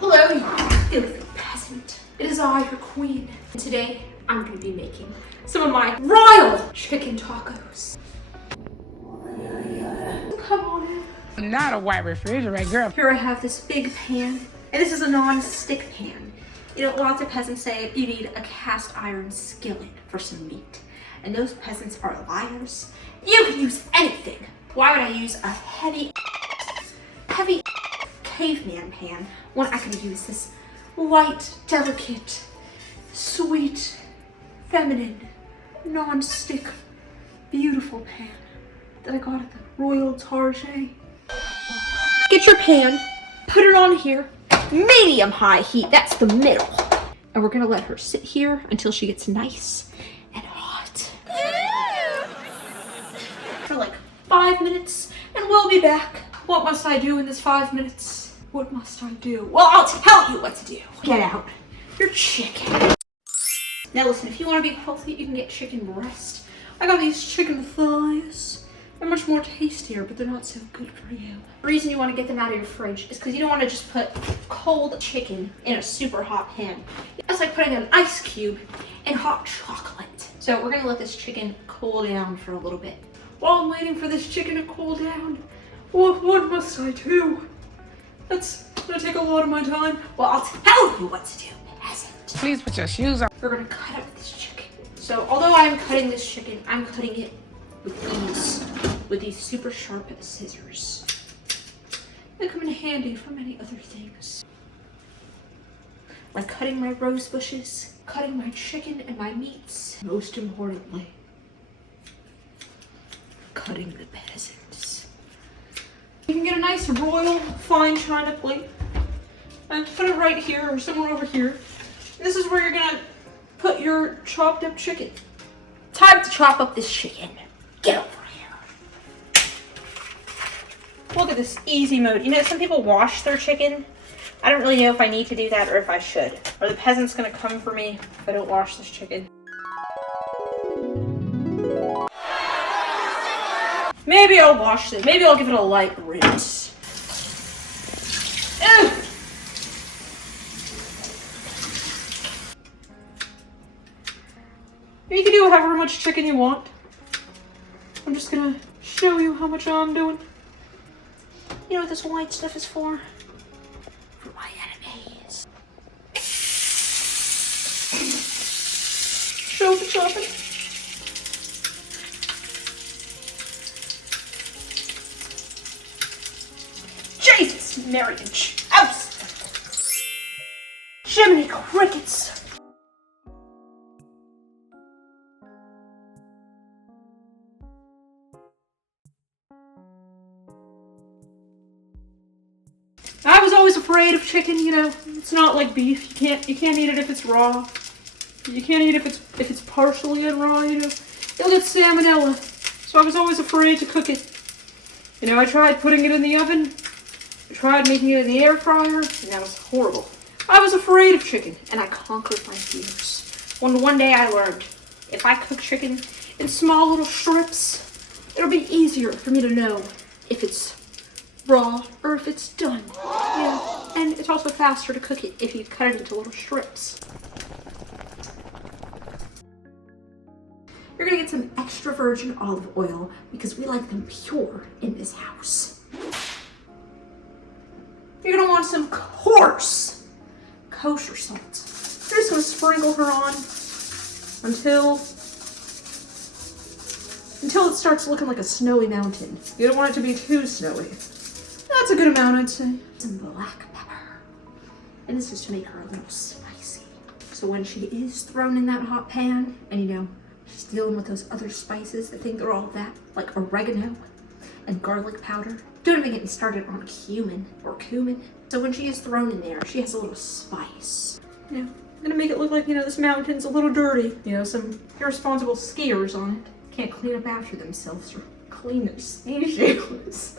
Hello, you filthy peasant. It is I, your queen. And today, I'm going to be making some of my royal chicken tacos. Come on in. Not a white refrigerator, girl. Here I have this big pan, and this is a non-stick pan. You know, lots of peasants say you need a cast iron skillet for some meat. And those peasants are liars. You can use anything. Why would I use a heavy caveman pan when I could use this light, delicate, sweet, feminine, non-stick, beautiful pan that I got at the Royal Target. Get your pan, put it on here, medium-high heat, that's the middle. And we're gonna let her sit here until she gets nice and hot. For like 5 minutes, and we'll be back. What must I do in this 5 minutes? What must I do? Well, I'll tell you what to do. Get out your chicken. Now listen, if you want to be healthy, you can get chicken breast. I got these chicken thighs. They're much more tastier, but they're not so good for you. The reason you want to get them out of your fridge is because you don't want to just put cold chicken in a super hot pan. It's like putting an ice cube in hot chocolate. So we're going to let this chicken cool down for a little bit. While I'm waiting for this chicken to cool down, what must I do? That's gonna take a lot of my time. Well, I'll tell you what to do, peasant. Please put your shoes on. We're gonna cut up this chicken. So, although I'm cutting this chicken, I'm cutting it with these super sharp scissors. They come in handy for many other things. Like cutting my rose bushes, cutting my chicken and my meats. Most importantly, cutting the peasants. You can get a nice royal fine china plate and put it right here or somewhere over here. This is where you're gonna put your chopped up chicken. Time to chop up this chicken. Get over here. Look at this easy mode. You know, some people wash their chicken. I don't really know if I need to do that or if I should. Are the peasants gonna come for me if I don't wash this chicken? Maybe I'll wash it. Maybe I'll give it a light rinse. Ew. You can do however much chicken you want. I'm just gonna show you how much I'm doing. You know what this white stuff is for? For my enemies. Show the chopping. Jesus, marriage. Oust. Jiminy crickets. I was always afraid of chicken, you know. It's not like beef. You can't eat it if it's raw. You can't eat it if it's partially raw, you know. It'll get salmonella. So I was always afraid to cook it. You know, I tried putting it in the oven. I tried making it in the air fryer, and that was horrible. I was afraid of chicken, and I conquered my fears. One day I learned, if I cook chicken in small little strips, it'll be easier for me to know if it's raw or if it's done. Yeah, and it's also faster to cook it if you cut it into little strips. You're gonna get some extra virgin olive oil because we like them pure in this house. You're gonna want some coarse kosher salt. You're just gonna sprinkle her on until it starts looking like a snowy mountain. You don't want it to be too snowy. That's a good amount, I'd say. Some black pepper. And this is to make her a little spicy. So when she is thrown in that hot pan, and you know, she's dealing with those other spices that think they're all that, like oregano and garlic powder. Don't even get me started on cumin or cumin. So when she is thrown in there, she has a little spice. You know, I'm gonna make it look like, you know, this mountain's a little dirty. You know, some irresponsible skiers on it. Can't clean up after themselves or clean their ski shoes.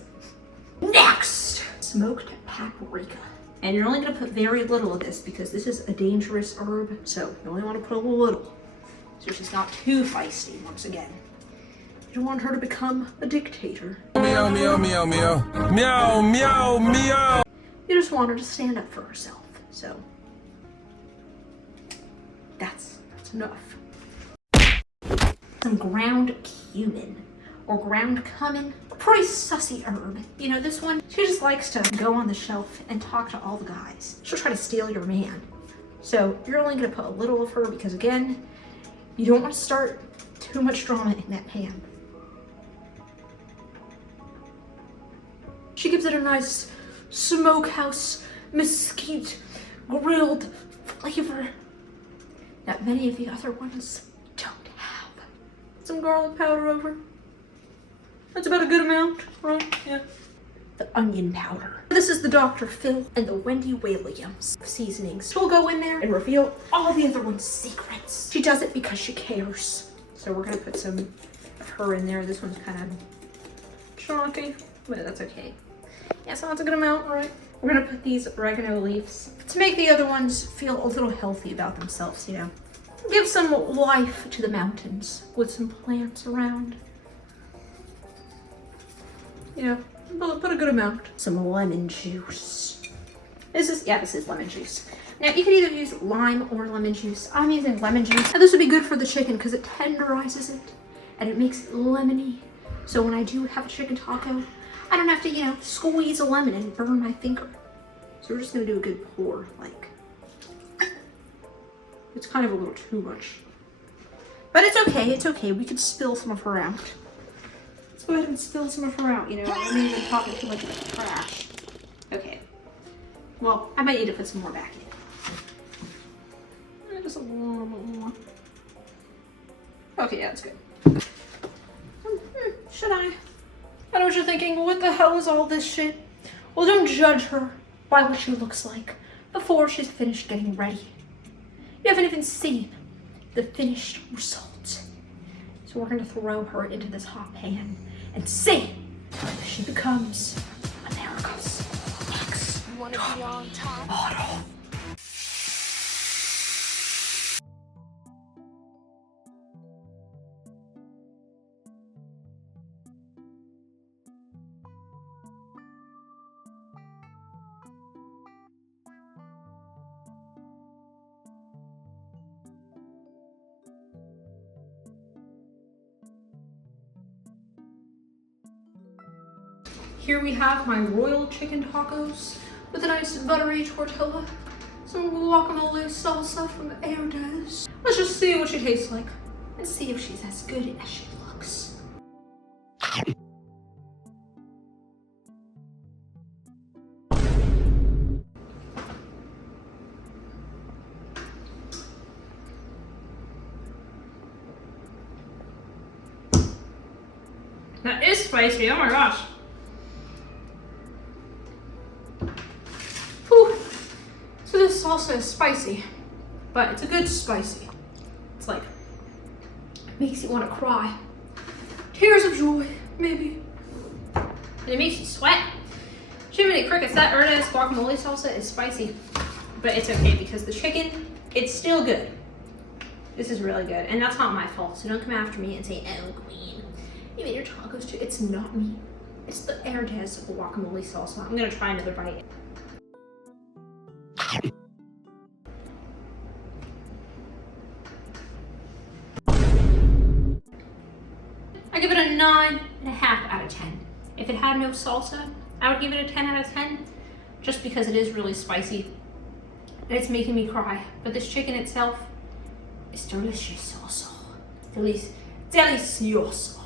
Next, smoked paprika. And you're only gonna put very little of this because this is a dangerous herb. So you only wanna put a little. So she's not too feisty once again. You don't want her to become a dictator. Meow, meow, meow, meow. Meow, meow, meow. You just want her to stand up for herself. So that's enough. Some ground cumin or ground cumin, a pretty sussy herb. You know, this one, she just likes to go on the shelf and talk to all the guys. She'll try to steal your man. So you're only gonna put a little of her because again, you don't want to start too much drama in that pan. She gives it a nice smokehouse mesquite grilled flavor that many of the other ones don't have. Some garlic powder over. That's about a good amount, right? Yeah. The onion powder. This is the Dr. Phil and the Wendy Williams seasonings. She'll go in there and reveal all the other one's secrets. She does it because she cares. So we're gonna put some of her in there. This one's kind of chalky, but that's okay. Yeah, so that's a good amount, right? We're gonna put these oregano leaves to make the other ones feel a little healthy about themselves, you know. Give some life to the mountains with some plants around. You know, put a good amount. Some lemon juice. This is lemon juice. Now you can either use lime or lemon juice. I'm using lemon juice. Now this would be good for the chicken because it tenderizes it and it makes it lemony. So when I do have a chicken taco, I don't have to, you know, squeeze a lemon and burn my finger. So we're just gonna do a good pour, like. It's kind of a little too much. But it's okay, we could spill some of her out. Let's go ahead and spill some of her out, you know, I don't even talking too much about trash. Okay. Well, I might need to put some more back in. Just a little bit more. Okay, yeah, that's good. Should I? I know what you're thinking, what the hell is all this shit? Well, don't judge her by what she looks like before she's finished getting ready. You haven't even seen the finished result. So we're gonna throw her into this hot pan and see if she becomes America's next top model. Here we have my royal chicken tacos with a nice buttery tortilla, some guacamole salsa from Herdez. Let's just see what she tastes like and see if she's as good as she looks. That is spicy, oh my gosh. Whew. So this salsa is spicy, but it's a good spicy. It's like, it makes you want to cry. Tears of joy, maybe. And it makes you sweat. Jiminy crickets, that Herdez guacamole salsa is spicy, but it's okay because the chicken, it's still good. This is really good, and that's not my fault, so don't come after me and say, oh, queen, you made your tacos too. It's not me. It's the Herdez guacamole salsa. I'm gonna try another bite. I give it a 9.5 out of 10. If it had no salsa, I would give it a 10 out of 10, just because it is really spicy and it's making me cry. But this chicken itself is delicious also. Delicioso.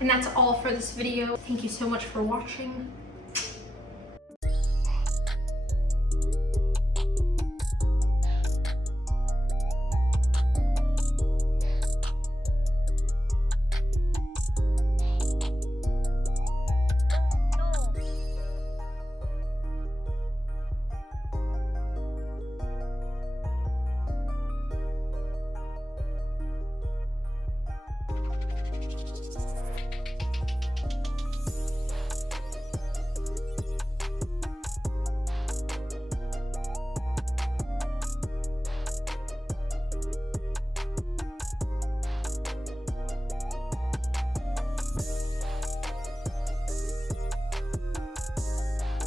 And that's all for this video. Thank you so much for watching.